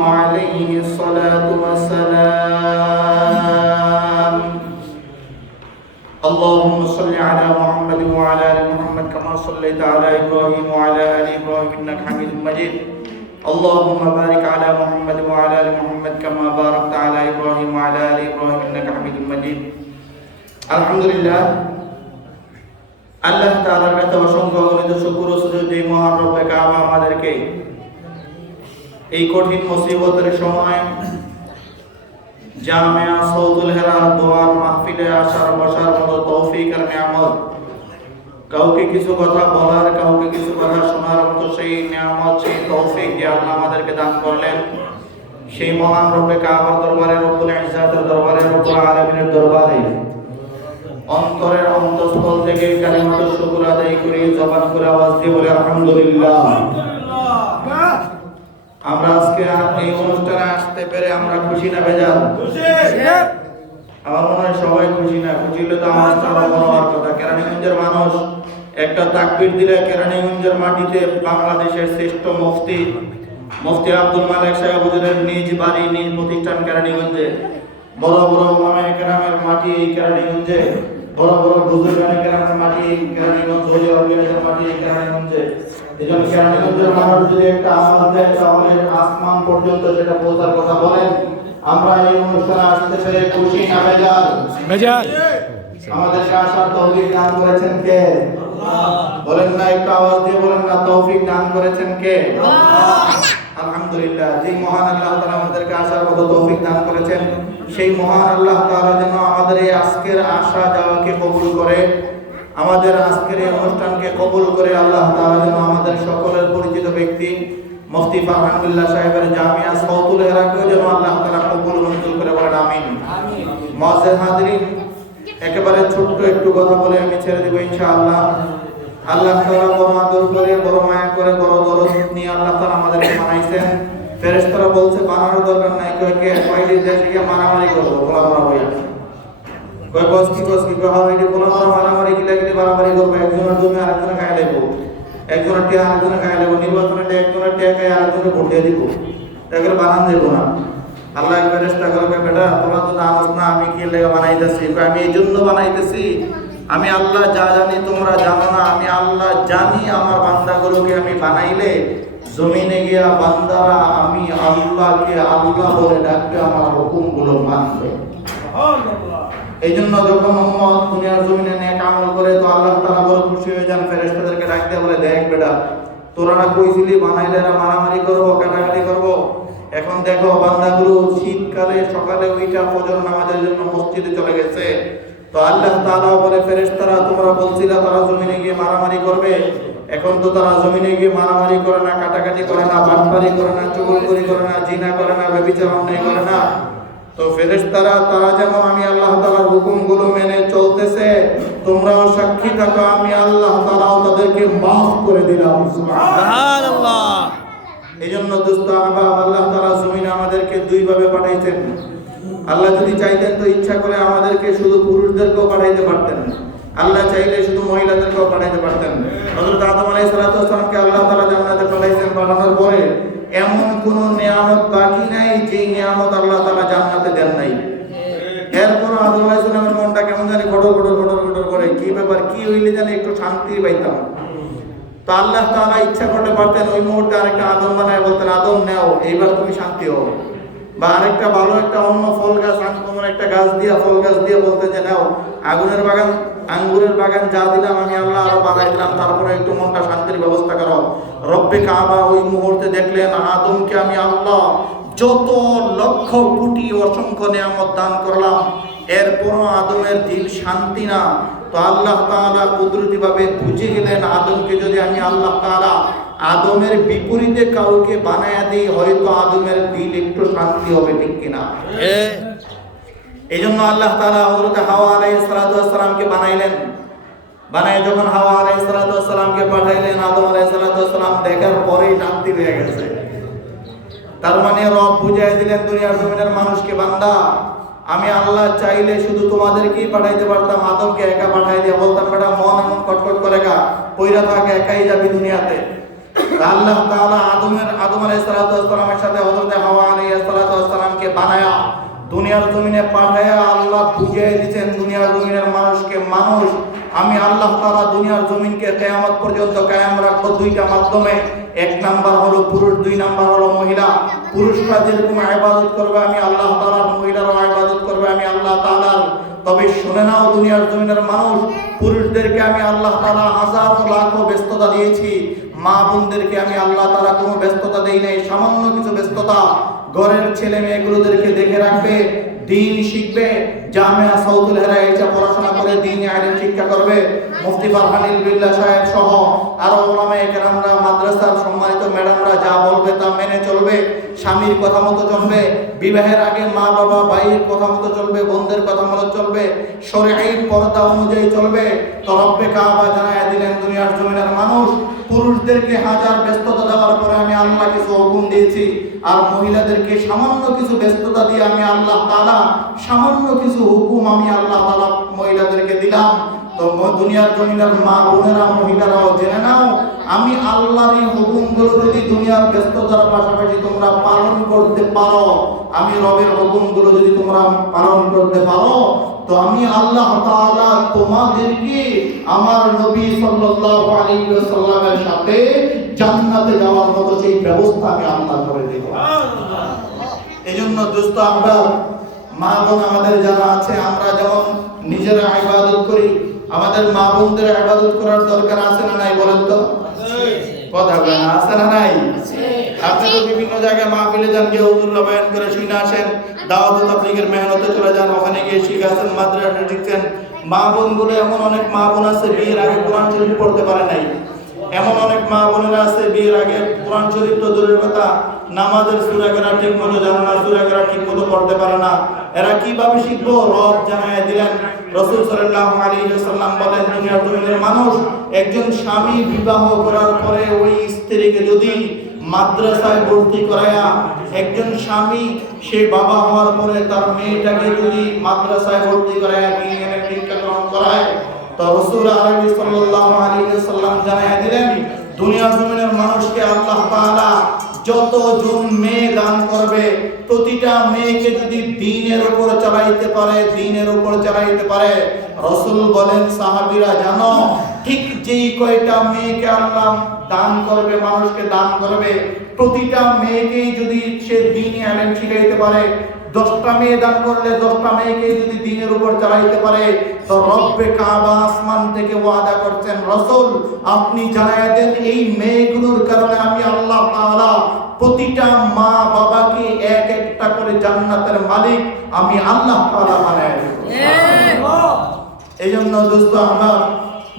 وعليه الصلاة والسلام. اللهم صل على محمد وعلى آل محمد كما صليت على إبراهيم وعلى آل إبراهيم إنك حميد مجيد. اللهم بارك على محمد وعلى آل محمد كما باركت على إبراهيم وعلى آل إبراهيم إنك حميد مجيد. আলহামদুলিল্লাহ, আল্লাহ তাআলার কাছে অসংখ্য অগণিত শুকর ও সুজুদ যে মহান রব্বে কাবা আমাদেরকে এই কঠিন মুসিবতের সময় জামিয়া সৌদুল হেরা দোয়ার মাহফিলে আসার বসার মতো তৌফিক আর নিয়ামত, কাউকে কিছু কথা বলার, কাউকে কিছু কথা শোনার মতো সেই নিয়ামত, সেই তৌফিক যে আল্লাহ আমাদেরকে দান করলেন, সেই মহান রব্বে কাবার দরবারে, রব্বুল ইজ্জাতের দরবারে, রব্বুল আলামিনের দরবারে অন্তরের অন্তঃস্থল থেকে কালিমাতুল শুকর আদায় করে জবান করে আওয়াজ দিয়ে বলে আলহামদুলিল্লাহ। আমরা আজকে এই অনুষ্ঠানে আসতে পেরে আমরা খুশি না বেজার? আমার মনে হয় সবাই খুশি না। খুশি হলে তো আওয়াজটা আরো বড় হওয়ার কথা। কেরানীগঞ্জের মানুষ একটা তাকবীর দিলে কেরানীগঞ্জের মাটিতে বাংলাদেশের শ্রেষ্ঠ মুফতি আব্দুল মালিক সাহেব হুজুরের নিজ বাড়ি, নিজ প্রতিষ্ঠান কেরানীগঞ্জে, বড় বড় ওলামায়ে কেরামের মাটি এই কেরানীগঞ্জে, বড় বড় বুজুর্গানে কেরামের মাটি এই কেরানীগঞ্জ, ওলি আউলিয়াদের মাটি এই কেরানীগঞ্জে। এজন্য কেরানীগঞ্জের মানুষ যদি একটা আওয়াজ দেয় তাহলে আসমান পর্যন্ত সেটা পৌঁছার কথা বলেন। আমরা এই অনুষ্ঠানে আসতে পেরে খুশি না বেজার? আমাদেরকে আসার তৌফিক দান করেছেন কে? বলেন না, একটু আওয়াজ দিয়ে বলেন না, তৌফিক দান করেছেন কে? আলহামদুলিল্লাহ। যে মহান আল্লাহ তাআলা আমাদেরকে আসার মতো তৌফিক দান করেছেন, সেই মহান আল্লাহ তাআলা যেন আমাদের এই আজকের আসা যাওয়াকে কবুল করে, আমাদের আজকের এই অনুষ্ঠানকে কবুল করে আল্লাহ তাআলা যেন আমাদের সকলের পরিচিত ব্যক্তি মুফতি ফারহানুল্লাহ সাহেবের জামিয়া সৌতুল হেরাকে যেন আল্লাহ তাআলা কবুল মঞ্জুর করে বলেন আমিন। মুআজ্জিজ হাজিরিন, একেবারে ছোট্ট একটু কথা বলে আমি ছেড়ে দেব ইনশাআল্লাহ। আল্লাহ তাআলা বড় আদর করে, বড় মায়া করে, বড় দরদ নিয়ে আল্লাহ তাআলা আমাদেরকে বানাইছেন। ফেরেশতারা বলছে বানানোর দরকার নাই, কয়েকে কয়টি দেশে গিয়ে মারামারি করবো, গোলামারা হইয়া কয় কসকি হয় এটি গোলামারা মারামারি গিলাগিলি মারামারি করবো, একজনের জমি আরেকজনে খাইয়া দেবো, একজনের টিয়া আরেকজনে খাইয়া দেবো, নির্বাচনে একজনের টিয়া খাই আরেকজনে ভোট দিয়ে দিব, এগুলো বানান দেবো না। আল্লাহ ফেরেশতা বলবে বেটা তোমরা তো জানোস না আমি কি লেগে বানাইতেছি, আমি এই জন্য বানাইতেছি, আমি আল্লাহ যা জানি তোমরা জানো না, আমি আল্লাহ জানি। আমার বান্দাগুলোকে আমি বানাইলে জমিনে গিয়া বান্দারা আমি আল্লাহকে আল্লাহ বলে ডাকবে, আমার হুকুমগুলো মানবে। এই জন্য যখন উম্মত দুনিয়ার জমিনে নেক আমল করে তো আল্লাহ তাআলা বড় খুশি হয়ে যান। ফেরেশতাদেরকে ডাক দিয়ে বলে দেখ বেটা তোরা না কইছিলি বানাইলে এরা মারামারি করবো, কাটাকাটি করবো, এখন দেখো বান্দাগুলো শীতকালে সকালে ওইটা ফজর নামাজের জন্য মসজিদে চলে গেছে। তো আল্লাহ তাআলা বলে ফেরেশতারা তোমরা বলছিলা তারা জমিনে গিয়ে মারামারি করবে, এখন তো তারা জমিনে গিয়ে মারামারি করে না, কাটাকাটি করে না, বাটপারি করে না, চুগলখড়ি করে না, জিনা করে না, ব্যভিচার অন্যায় করে না। তো ফেরেশতারা তারা যেমন আমি আল্লাহ তাআলার হুকুমগুলো মেনে চলতেছে, তোমরাও সাক্ষী থাকো আমি আল্লাহ তাআলাও তাদেরকে মাফ করে দিলাম। সুবহানাল্লাহ। এইজন্য দোস্ত আহবাব আল্লাহ তাআলা জমিনে আমাদেরকে দুই ভাবে পাঠাইছেন। আল্লাহ যদি চাইতেন তো ইচ্ছা করে আমাদেরকে শুধু পুরুষদেরকেও পাঠাইতে পারতেন, আল্লাহ চাইলে শুধু মহিলাদেরকেও পাঠাইতে পারতেন। হযরত আদম আলাইহিস সালাতু ওয়াস সালামকে আল্লাহ তাআলা জান্নাতে পাঠাইছেন, পাঠানোর পরে এমন কোন নিয়ামত বাকি নাই যে নিয়ামত আল্লাহ তাআলা জান্নাতে দেন নাই। এরপর আদম আলাইহিস সালামের মনটা কেমন জানি ঘটর করে, কি ব্যাপার, কি হইলে জানি একটু শান্তি পাইতাম। তো আল্লাহ তাআলা ইচ্ছা করলে পারতেন ওই মুহূর্তে আরেকটা আদম বানায় বলতেন আদম নাও এইবার তুমি শান্তি হও, বা আরেকটা ভালো একটা অন্য ফল গাছ আনকমন একটা গাছ দিয়া ফল গাছ দিয়ে বলতে যে নাও আগুনের বাগান আঙ্গুরের বাগান যা দিলাম আমি আল্লাহ আরো বাড়াই দিলাম, তারপরে একটু মনটা শান্তির ব্যবস্থা করো। রব্বে কাবা ওই মুহূর্তে দেখলেন আদমকে আমি আল্লাহ যত লক্ষ কোটি অসংখ্য নিয়ামত দান করলাম, এরপরও আদমের দিল শান্তি না। তো আল্লাহ তাআলা কুদরতি ভাবে বুঝে গেলেন আদমকে যদি আমি আল্লাহ তাআলা আদমের বিপরীতে কাউকে বানায়া দিই হয়তো আদমের দিল একটু শান্তি হবে, ঠিক কিনা? এই জন্য আল্লাহ তাআলা হযরত হাওয়া আলাইহিস সালাতু ওয়াস সালামকে বানাইলেন। বানায় যখন হাওয়া আলাইহিস সালাতু ওয়াস সালামকে পাঠাইলেন, আদম আলাইহিস সালাতু ওয়াস সালাম দেখার পরেই শান্তি হয়ে গেছে। তার মানে রব বুঝাই দিলেন দুনিয়ার জমিনের মানুষকে, বান্দা আমি আল্লাহ চাইলে শুধু তোমাদেরকেই পাঠাইতে পারতাম, আদমকে একা পাঠাই দিয়ে বলতাম বেটা মন এমন কটকট করে গা পয়রা থাকে, একাই যাবি দুনিয়াতে। আল্লাহ তাআলা আদম আলাইহিস সালামের সাথে হযরত হাওয়া আলাইহিস সালামকে বানায়া দুনিয়ার জমিনে পাঠায়া আল্লাহ বুঝিয়ে দিয়েছেন দুনিয়ার জমিনের মানুষকে, মানুষ আমি আল্লাহ তাআলা দুনিয়ার জমিনকে কিয়ামত পর্যন্ত কায়েম রাখবো দুইটা মাধ্যমে। এক নাম্বার হলো পুরুষ, দুই নাম্বার হলো মহিলা। পুরুষরা যেরকম ইবাদত করবে আমি আল্লাহ তাআলার, মহিলারাও ইবাদত করবে আমি আল্লাহ তাআলার। তবে শুনে নাও দুনিয়ার জমিনের মানুষ, পুরুষদেরকে আমি আল্লাহ তাআলা হাজারো লাখো ব্যস্ততা দিয়েছি, মা বোনদেরকে আমি আল্লাহ তাআলা কোনো ব্যস্ততা দেই নাই, সামান্য কিছু ব্যস্ততা। ঘরের ছেলে মেয়েগুলোদেরকে দেখে রাখবে, দিন শিখবে, জামিয়া সাউদুল হেরা এসে পড়াশোনা করে দিন ইলম শিক্ষা করবে। মুফতি ফারহানিল বিল্লাহ সাহেব সহ আরো ওলামায়ে কেরামরা, মাদ্রাসার সম্মানিত ম্যাডামরা যা বলবে তা মেনে চলবে, স্বামীর কথা মতো চলবে, বিবাহের আগে মা বাবা ভাইয়ের কথা মতো চলবে, বোনদের কথা মতো চলবে, শরঈ পর্দা অনুযায়ী চলবে। তো রব্বে কাবা জানায়া দিলেন দুনিয়ার জমিনের মানুষ, পুরুষদেরকে হাজার ব্যস্ততা দেওয়ার পরে আমি আল্লাহ কিছু হুকুম দিয়েছি, আর মহিলাদেরকে সামান্য কিছু ব্যস্ততা দিয়ে আমি আল্লাহ তাআলা সামান্য কিছু হুকুম আমি আল্লাহ তাআলা মহিলাদেরকে দিলাম। তো দুনিয়ার জমিনের মা বোনেরা, মহিলারাও জেনে নাও, আমি আল্লাহর এই হুকুমগুলো যদি দুনিয়ার ব্যস্ততার পাশাপাশি তোমরা পালন করতে পারো, আমি রবের হুকুমগুলো যদি তোমরা পালন করতে পারো, তো আমি আল্লাহ তাআলা তোমাদেরকে আমার নবী সাল্লাল্লাহু আলাইহি ওয়াসাল্লামের সাথে জান্নাতে যাওয়ার মতো সেই ব্যবস্থা আমি আল্লাহ করে দেব। এজন্য দোস্ত, আমরা মা বোন আমাদের যারা আছে, আমরা যেমন নিজেরা ইবাদত করি, আমাদের মা বোনদের ইবাদত করার দরকার আছে না নাই বলেন তো? কথা বলেন, আছে না নাই? আপনি তো বিভিন্ন জায়গায় মাহফিলে যান, গিয়ে হুজুররা বয়ান করে শুনে আসেন, দাওয়াত তাবলীগের মেহনতে চলে যান, ওখানে গিয়ে শিখাছেন, মাদ্রাসা শিখছেন। মা বোনগুলো এমন অনেক মা বোন আছে বিয়ের আগে কোরআন শরীফ পড়তে পারে নাই, এমন অনেক মা বোনেরা আছে বিয়ের আগে কোরআন শরীফ তো দূরের কথা, নামাজের সূরা কেরা ঠিক মতো জানে না, সূরা কেরা ঠিক মতো পড়তে পারে না। এরা কিভাবে শিখবো? রব জানায় দিলেন। রাসূল সাল্লাল্লাহু আলাইহি ওয়াসাল্লাম বলেন, দুনিয়ার জমিনের মানুষ, একজন স্বামী বিবাহ করার পরে ওই স্ত্রীকে যদি মাদ্রাসায় ভর্তি করায়া, একজন স্বামী সে বাবা হওয়ার পরে তার মেয়েটাকে যদি মাদ্রাসায় ভর্তি করায়া দ্বীনের শিক্ষা গ্রহণ করায়, তো রাসূল আরবি সাল্লাল্লাহু আলাইহি ওয়াসাল্লাম জানায়া দিলেন, দুনিয়ার জমিনের মানুষকে আল্লাহ তাআলা যতজন মেয়ে দান করবে, প্রতিটা মেয়েকে যদি দ্বীনের উপর চালাইতে পারে, দ্বীনের উপর চালাইতে পারে, রাসূল বলেন সাহাবীরা জানো, ঠিক যেই কয়টা মেয়েকে আল্লাহ দান করবে, মানুষকে দান করবে, প্রতিটা মেয়েকেই যদি সে দ্বীনে ইলম শিখাইতে পারে, 10টা মেয়ে দান করলে 10টা মেয়েকে যদি দ্বীনের উপর চালাইতে পারে, তো রব্বে কাবা আসমান থেকে ওয়াদা করছেন, রাসূল আপনি জানায়া দেন এই মেয়েগুলোর কারণে আমি আল্লাহ তাআলা প্রতিটা মা বাবাকে এক একটা করে জান্নাতের মালিক আমি আল্লাহ তাআলা বানায় দেব। এইজন্য দোস্ত, আমরা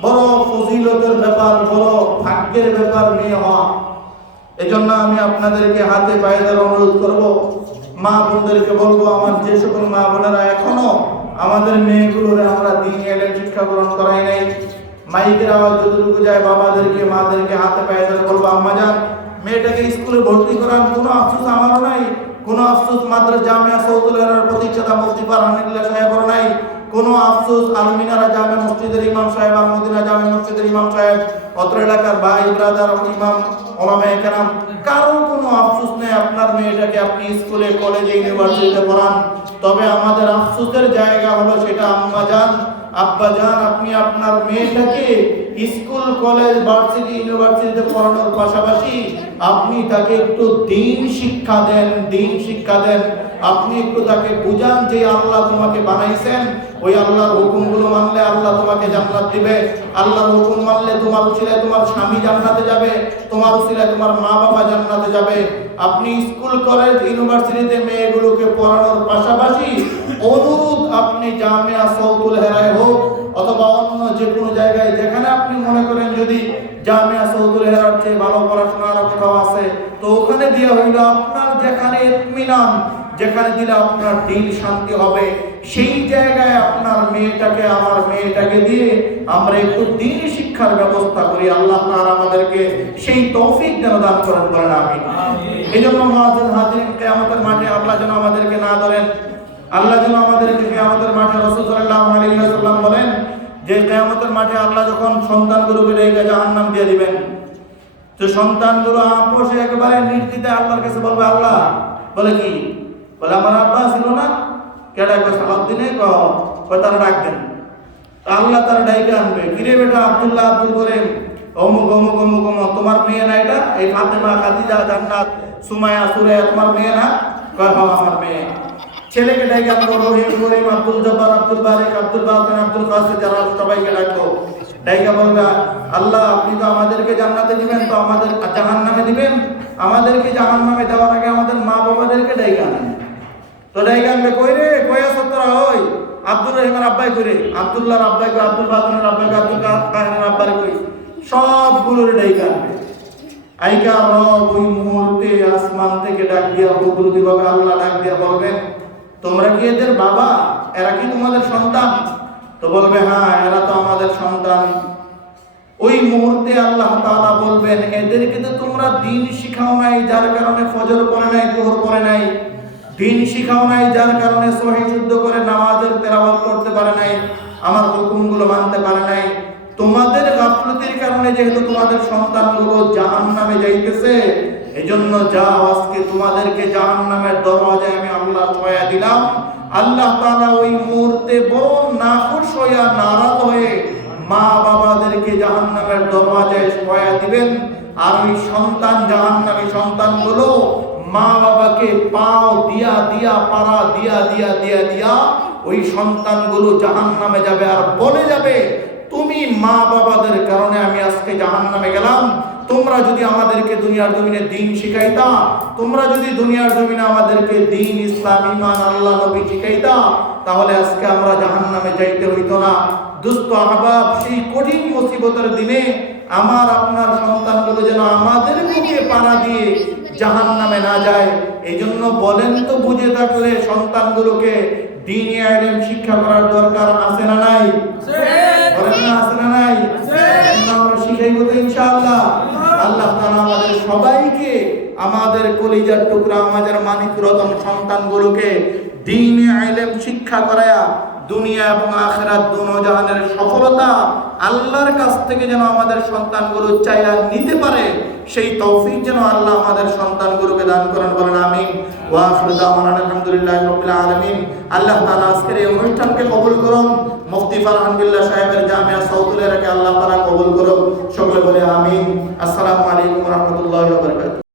বড় ফজিলতের ব্যাপার, বড় ভাগ্যের ব্যাপার মেয়ে হওয়া। এজন্য আমি আপনাদেরকে হাতে পায়ে ধরে অনুরোধ করব, মা বোনদেরকে বলবো, আমার যে সকল মা বোনেরা এখনো আমাদের মেয়েগুলোরে আমরা দ্বীন ইলম শিক্ষা গ্রহণ করাই নাই, মাইকের আওয়াজ যতটুকু যায় বাবাদেরকে মাদেরকে হাতে পায়ে ধরে বলবো, আম্মা জান মেয়েটাকে স্কুলে ভর্তি করার কোনো আফসোস আমারও নাই, কোনো আফসোস মাদ্রাসা জামিয়া সাউদুল হেরার প্রতিষ্ঠাতা মুফতি ফারহানুল্লাহ সাহেবেরও নাই, কোনো আফসোস আলমিনারা জামে মসজিদের ইমাম সাহেব আর মদিনা জামে মসজিদের ইমাম সাহেব, অত্র এলাকার ভাই ব্রাদার ইমাম ওলামায়ে কেরাম, কারো কোনো আফসোস নেই আপনার মেয়েটাকে আপনি স্কুলে কলেজে ইউনিভার্সিটিতে পড়ান। তবে আমাদের আফসোসের জায়গা হলো সেটা আম্মা জান আব্বা জান, আপনি আপনার মেয়েটাকে স্কুল কলেজ ভার্সিটি ইউনিভার্সিটিতে পড়ানোর পাশাপাশি আপনি তাকে একটু দ্বীন শিক্ষা দেন, দ্বীন শিক্ষা দেন। আপনি একটু তাকে বুঝান যে আল্লাহ তোমাকে বানাইছেন, ওই আল্লাহর হুকুমগুলো মানলে আল্লাহ তোমাকে জান্নাত দিবে, আল্লাহর হুকুম মানলে তোমার উসিলায় তোমার স্বামী জান্নাতে যাবে, তোমার উসিলায় তোমার মা বাবা জান্নাতে যাবে। আপনি স্কুল কলেজ ইউনিভার্সিটিতে মেয়েগুলোকে পড়ানোর পাশাপাশি অনুরোধ আপনি জামিয়া সাউদুল হেরায় হোক অথবা অন্য যে কোনো জায়গায় যেখানে আপনি মনে করেন যদি জামিয়া সাউদুল হেরার চেয়ে ভালো পড়াশোনা আর কোথাও আছে, তো ওখানে দিয়ে হইল আপনার যেখানে ইতমিনান, যেখানে দিলে আপনার দিল শান্তি হবে, সেই জায়গায় আপনার মেয়েটাকে আমার মেয়েটাকে দিয়ে আমরা একটু দ্বীন শিক্ষার ব্যবস্থা করি। আল্লাহ তাআলা আমাদেরকে সেই তৌফিক যেন দান করেন, বলেন আমিন। এইজন্য মুআজ্জিন হাজিরিন, কিয়ামতের মাঠে আল্লাহ যেন আমাদেরকে না ধরেন, আল্লাহ যেন আমাদেরকে কিয়ামতের মাঠে, রাসূল সাল্লাল্লাহু আলাইহি ওয়াসাল্লাম বলেন, যে কিয়ামতের মাঠে আল্লাহ যখন সন্তানগুলোকে রেখে জাহান্নাম দিয়ে দিবেন, তো সন্তানগুলো আপোষে একেবারে নির্দ্বিধায় আল্লাহর কাছে বলবে, আল্লাহ বলে কি বলে আমার আব্বা ছিল না কেডা কয় সালাউদ্দিনে কয় তারা ডাক দেন। আল্লাহ তারা ডাইকে আনবে, কিরে বেটা আব্দুল্লাহ আব্দুল করিম অমুক অমুক অমুক অমুক, তোমার মেয়ে না এটা? এই ফাতেমা খাদিজা জান্নাত সুমাইয়া সুরাইয়া তোমার মেয়ে না? কয় হ্যাঁ আমার মেয়ে। ছেলেকে ডাইকে আনবো, রহিম করিম আব্দুল জব্বার আব্দুল বারিক আব্দুল বাতেন আব্দুল কাসির, যারা সবাইকে ডাকবো। ডাইকা বলবে, আল্লাহ আপনি তো আমাদেরকে জান্নাতে দিবেন, তো আমাদের জাহান্নামে দিবেন? আমাদেরকে জাহান্নামে দেওয়ার আগে আমাদের মা বাবাদেরকে ডাইকা আনেন। তো ডাইকা আনবে, কই রে কই আছো তোরা? ওই আব্দুর রহিমের আব্বাই করে, আব্দুল্লাহর আব্বাই করে, আব্দুল বাতেনের আব্বাই করে, আব্দুল কাহের আব্বাই করে, সবগুলোর ডাইকা আনবে। আইকা রব ওই মুহূর্তে আসমান থেকে ডাক দিয়া কুদরতি ভাবে আল্লাহ ডাক দিয়া বলবেন, তোমরা কি এদের বাবা? এরা কি তোমাদের সন্তান? তো বলবে হ্যাঁ এরা তো আমাদের সন্তান। ওই মুহূর্তে আল্লাহ তাআলা বলবেন, এদেরকে তো তোমরা দিন শিখাও নাই, যার কারণে ফজর পড়ে নাই, যোহর পড়ে নাই। দিন শিখাও নাই, যার কারণে সহিহ শুদ্ধ করে নামাজের তেলাওয়াত করতে পারে নাই, আমার হুকুমগুলো মানতে পারে নাই। তোমাদের গাফলতির কারণে যেহেতু তোমাদের সন্তানগুলো জাহান্নামে যাইতেছে, এজন্য যাও আজকে তোমাদেরকে জাহান্নামের দরওয়াজায় আমি আল্লাহ ছোঁয়া দিলাম। আল্লাহ তাআলা ওই মুহূর্তে বড় নাখুশ হইয়া নারাজ হয়ে মা বাবাদেরকে জাহান্নামের দরওয়াজায় ছোঁয়া দিবেন। আর ওই সন্তান জাহান্নামী সন্তানগুলো মা বাবাকে পাও দিয়া দিয়া পাড়া দিয়া দিয়া দিয়া দিয়া ওই সন্তানগুলো জাহান্নামে যাবে আর বলে যাবে, তুমি মা বাবাদের কারণে আমি আজকে জাহান্নামে গেলাম। তোমরা যদি আমাদেরকে দুনিয়ার জমিনে দ্বীন শিখাইতা, তোমরা যদি দুনিয়ার জমিনে আমাদেরকে দ্বীন ইসলাম ঈমান আল্লাহ নবী শিখাইতা, তাহলে আজকে আমরা জাহান্নামে যাইতে হইতো না। দুস্থ আহবাব, সেই কঠিন মুসিবতের দিনে আমার আপনার সন্তানগুলো যেন আমাদের বুকে পাড়া দিয়ে জাহান্নামে না যায়, এই জন্য বলেন তো বুঝে থাকলে সন্তানগুলোকে দ্বীন ইলম শিক্ষা করার দরকার আছে না নাই? বলেন না আছে না নাই? আমরা শিখাইব তো ইনশাআল্লাহ। আল্লাহ তাআলা আমাদের সবাইকে, আমাদের কলিজার টুকরা, আমাদের মানিক রতন সন্তানগুলোকে দ্বীন ইলম শিক্ষা করায়া দুনিয়া এবং আখিরাত দুনো জাহানের সফলতা আল্লাহর কাছ থেকে যেন আমাদের সন্তানগুলো চাইয়া নিতে পারে, সেই তৌফিক যেন আল্লাহ আমাদের সন্তানগুলোকে দান করেন। বলেন আমিন। ওয়া আখিরু দাওয়ানা আলহামদুলিল্লাহি রাব্বিল আলামিন। আল্লাহ তাআলা আজকের এই অনুষ্ঠানকে কবুল করুন। মুফতি ফারহান বিল্লাহ সাহেবের জামিয়া সাউতুল এরাকে আল্লাহ তাআলা কবুল করুন। সকলে বলে আমিন। আসসালামু আলাইকুম ওয়া রাহমাতুল্লাহি ওয়া বারাকাতুহু।